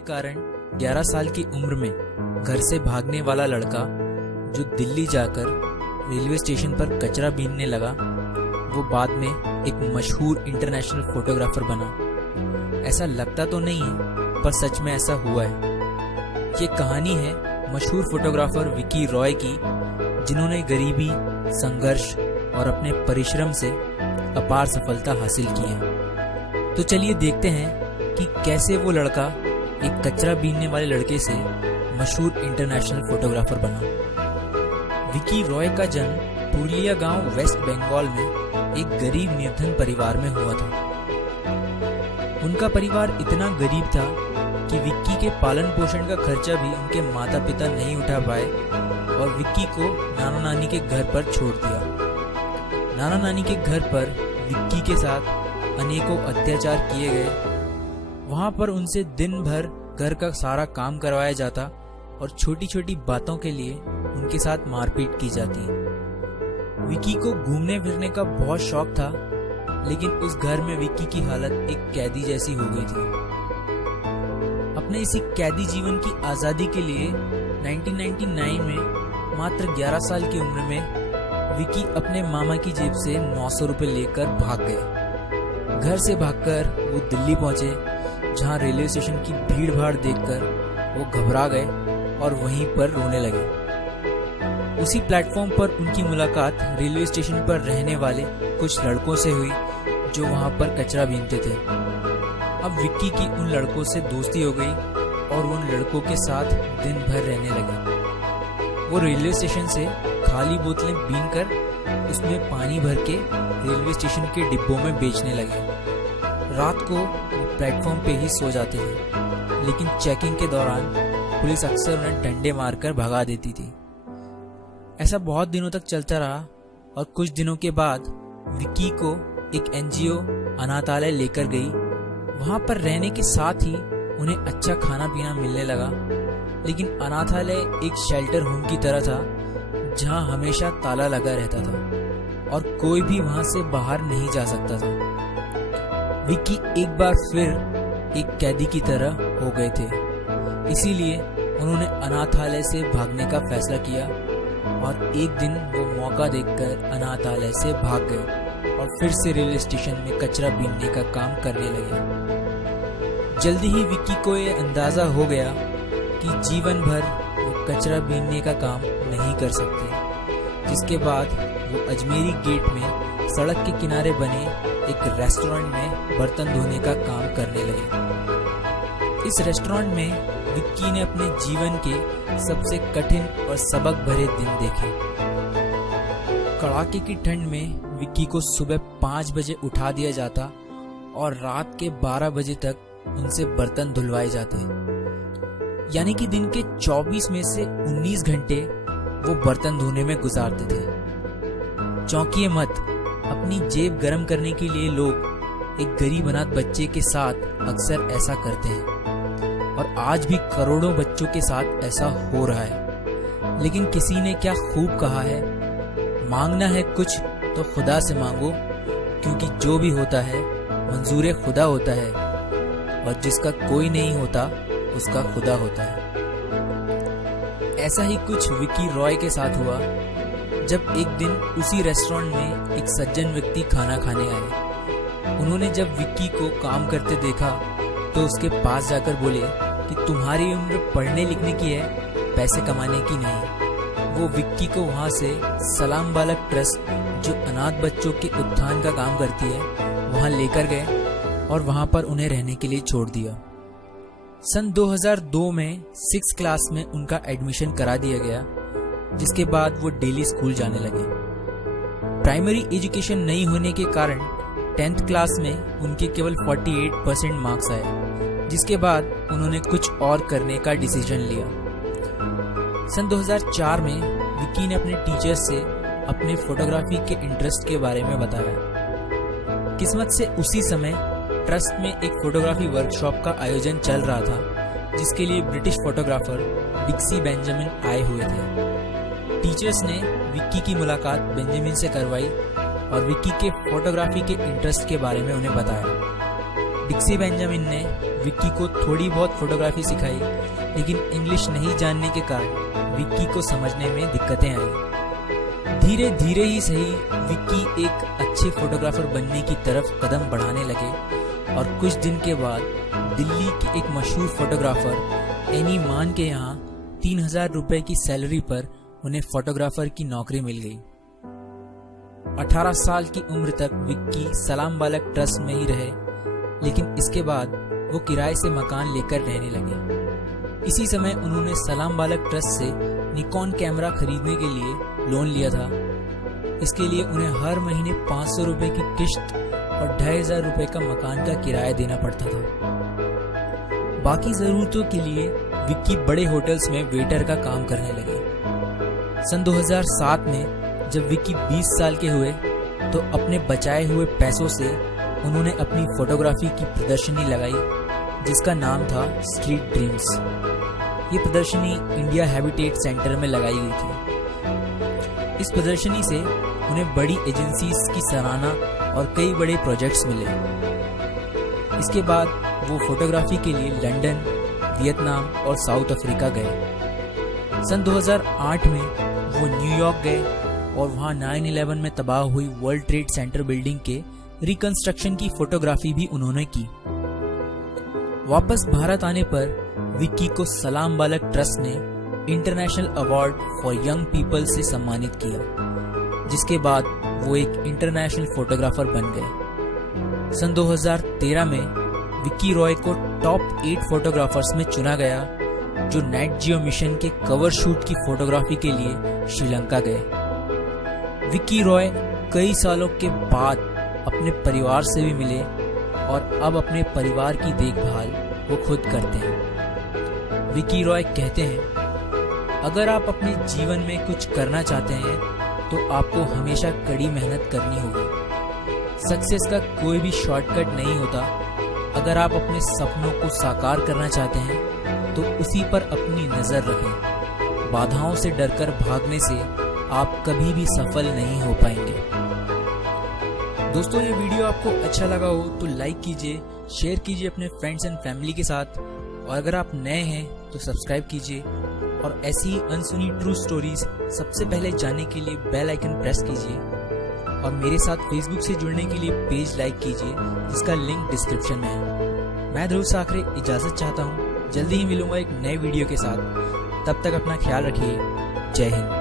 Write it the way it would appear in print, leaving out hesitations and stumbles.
के कारण 11 साल की उम्र में घर से भागने वाला लड़का जो दिल्ली जाकर रेलवे स्टेशन पर कचरा बीनने लगा, वो बाद में एक मशहूर इंटरनेशनल फोटोग्राफर बना। ऐसा लगता तो नहीं है, पर सच में ऐसा हुआ है। ये कहानी है मशहूर फोटोग्राफर विकी रॉय की, जिन्होंने गरीबी, संघर्ष और अपने परिश्रम से अपार सफलता हासिल की है। तो चलिए देखते हैं कि कैसे वो लड़का एक कचरा बीनने वाले लड़के से मशहूर इंटरनेशनल फोटोग्राफर बना। विकी रॉय का जन्म पुरुलिया गांव, वेस्ट बंगाल में एक गरीब निर्धन परिवार में हुआ था। उनका परिवार इतना गरीब था कि विक्की के पालन पोषण का खर्चा भी उनके माता पिता नहीं उठा पाए और विक्की को नाना नानी के घर पर छोड़ दिया। नाना नानी के घर पर विक्की के साथ अनेकों अत्याचार किए गए। वहां पर उनसे दिन भर घर का सारा काम करवाया जाता और छोटी छोटी बातों के लिए उनके साथ मारपीट की जाती। विक्की को घूमने फिरने का बहुत शौक था, लेकिन उस घर में विक्की की हालत एक कैदी जैसी हो गई थी। अपने इसी कैदी जीवन की आजादी के लिए 1999 में मात्र 11 साल की उम्र में विक्की अपने मामा की जेब से 900 रुपए लेकर भाग गए। घर से भागकर वो दिल्ली पहुंचे, जहां रेलवे स्टेशन की भीड़ भाड़ देखकर वो घबरा गए और वहीं पर रोने लगे। उसी प्लेटफॉर्म पर उनकी मुलाकात रेलवे स्टेशन पर रहने वाले कुछ लड़कों से हुई, जो वहां पर कचरा बीनते थे। अब विक्की की उन लड़कों से दोस्ती हो गई और उन लड़कों के साथ दिन भर रहने लगे। वो रेलवे स्टेशन से खाली बोतलें बीनकर उसमें पानी भर के रेलवे स्टेशन के डिब्बों में बेचने लगे। रात को वो प्लेटफॉर्म पे ही सो जाते थे, लेकिन चेकिंग के दौरान पुलिस अक्सर उन्हें डंडे मारकर भगा देती थी। ऐसा बहुत दिनों तक चलता रहा और कुछ दिनों के बाद विक्की को एक एनजीओ अनाथालय लेकर गई। वहां पर रहने के साथ ही उन्हें अच्छा खाना पीना मिलने लगा, लेकिन अनाथालय एक शेल्टर होम की तरह था, जहां हमेशा ताला लगा रहता था और कोई भी वहां से बाहर नहीं जा सकता था। विक्की एक बार फिर एक कैदी की तरह हो गए थे, इसीलिए उन्होंने अनाथालय से भागने का फैसला किया और एक दिन वो मौका देखकर अनाथालय से भाग गए और फिर से रेलवे स्टेशन में कचरा बीनने का काम करने लगे। जल्दी ही विक्की को ये अंदाजा हो गया कि जीवन भर वो कचरा बीनने का काम नहीं कर सकते, जिसके बाद वो अजमेरी गेट में सड़क के किनारे बने एक रेस्टोरेंट में बर्तन धोने का काम करने लगे। इस रेस्टोरेंट में विक्की ने अपने जीवन के सबसे कठिन और सबक भरे दिन देखे। कड़ाके की ठंड में विक्की को सुबह 5 बजे उठा दिया जाता और रात के 12 बजे तक उनसे बर्तन धुलवाए जाते, यानी कि दिन के 24 में से 19 घंटे वो बर्तन धोने में गुजारते थे। चौंकिए मत, अपनी जेब गर्म करने के लिए लोग एक गरीब अनाथ बच्चे के साथ अक्सर ऐसा करते हैं और आज भी करोड़ों बच्चों के साथ ऐसा हो रहा है। लेकिन किसी ने क्या खूब कहा है, मांगना है कुछ तो खुदा से मांगो, क्योंकि जो भी होता है मंजूर खुदा होता है और जिसका कोई नहीं होता उसका खुदा होता है। ऐसा ही कुछ विकी रॉय के साथ हुआ, जब एक दिन उसी रेस्टोरेंट में एक सज्जन व्यक्ति खाना खाने आए। उन्होंने जब विक्की को काम करते देखा तो उसके पास जाकर बोले कि तुम्हारी उम्र पढ़ने लिखने की है, पैसे कमाने की नहीं। वो विक्की को वहां से सलाम बालक ट्रस्ट, जो अनाथ बच्चों के उत्थान का काम करती है, वहां लेकर गए और वहां पर उन्हें रहने के लिए छोड़ दिया। सन 2002 में 6th क्लास में उनका एडमिशन करा दिया गया, जिसके बाद वो डेली स्कूल जाने लगे। प्राइमरी एजुकेशन नहीं होने के कारण 10th क्लास में उनके केवल 48% मार्क्स आए, जिसके बाद उन्होंने कुछ और करने का डिसीजन लिया। सन 2004 में विक्की ने अपने टीचर से अपने फोटोग्राफी के इंटरेस्ट के बारे में बताया। किस्मत से उसी समय ट्रस्ट में एक फोटोग्राफी वर्कशॉप का आयोजन चल रहा था, जिसके लिए ब्रिटिश फोटोग्राफर डिक्सी बेंजामिन आए हुए थे। टीचर्स ने विक्की की मुलाकात बेंजामिन से करवाई और विक्की के फोटोग्राफी के इंटरेस्ट के बारे में उन्हें बताया। डिक्सी बेंजामिन ने विक्की को थोड़ी बहुत फोटोग्राफी सिखाई, लेकिन इंग्लिश नहीं जानने के कारण विक्की को समझने में दिक्कतें आई। धीरे धीरे ही सही विक्की एक अच्छे फोटोग्राफर बनने की तरफ कदम बढ़ाने लगे और कुछ दिन के बाद दिल्ली के एक मशहूर फोटोग्राफर एनी मान के यहाँ 3000 रुपए की सैलरी पर उन्हें फोटोग्राफर की नौकरी मिल गई। 18 साल की उम्र तक विक्की सलाम बालक ट्रस्ट में ही रहे, लेकिन इसके बाद वो किराए से मकान लेकर रहने लगे। इसी समय उन्होंने सलाम बालक ट्रस्ट से निकॉन कैमरा खरीदने के लिए लोन लिया था। इसके लिए उन्हें हर महीने 500 रुपए की किश्त और 2500 रुपए का मकान का किराया देना पड़ता था। बाकी जरूरतों के लिए विक्की बड़े होटल्स में वेटर का काम करने लगे। सन 2007 में जब विक्की 20 साल के हुए तो अपने बचाए हुए पैसों से उन्होंने अपनी फोटोग्राफी की प्रदर्शनी लगाई, जिसका नाम था स्ट्रीट ड्रीम्स। ये प्रदर्शनी इंडिया हैबिटेट सेंटर में लगाई गई थी। इस प्रदर्शनी से उन्हें बड़ी एजेंसीज की सराहना और कई बड़े प्रोजेक्ट्स मिले। इसके बाद वो फोटोग्राफी के लिए लंदन, वियतनाम और साउथ अफ्रीका गए। सन 2008 में वो न्यूयॉर्क गए और वहाँ 9/11 में तबाह हुई वर्ल्ड ट्रेड सेंटर बिल्डिंग के रिकंस्ट्रक्शन की फोटोग्राफी भी उन्होंने की। वापस भारत आने पर विक्की को सलाम बालक ट्रस्ट ने international award for young people से सम्मानित किया, जिसके बाद वो एक इंटरनेशनल फोटोग्राफर बन गए। सन 2013 में विक्की रॉय को टॉप 8 फोटोग्राफर्स में चुना गया, जो नेट जियो मिशन के कवर शूट की फोटोग्राफी के लिए श्रीलंका गए। विक्की रॉय कई सालों के बाद अपने परिवार से भी मिले और अब अपने परिवार की देखभाल वो खुद करते हैं। विक्की रॉय कहते हैं, अगर आप अपने जीवन में कुछ करना चाहते हैं तो आपको हमेशा कड़ी मेहनत करनी होगी। सक्सेस का कोई भी शॉर्टकट नहीं होता। अगर आप अपने सपनों को साकार करना चाहते हैं तो उसी पर अपनी नजर रखें। बाधाओं से डरकर भागने से आप कभी भी सफल नहीं हो पाएंगे। दोस्तों, ये वीडियो आपको अच्छा लगा हो तो लाइक कीजिए, शेयर कीजिए अपने फ्रेंड्स एंड फैमिली के साथ, और अगर आप नए हैं तो सब्सक्राइब कीजिए और ऐसी ही अनसुनी ट्रू स्टोरीज सबसे पहले जानने के लिए बेल आइकन प्रेस कीजिए और मेरे साथ फेसबुक से जुड़ने के लिए पेज लाइक कीजिए, जिसका लिंक डिस्क्रिप्शन में है। मैं ध्रुव साखरे इजाजत चाहता हूँ। जल्दी ही मिलूंगा एक नए वीडियो के साथ। तब तक अपना ख्याल रखिए। जय हिंद।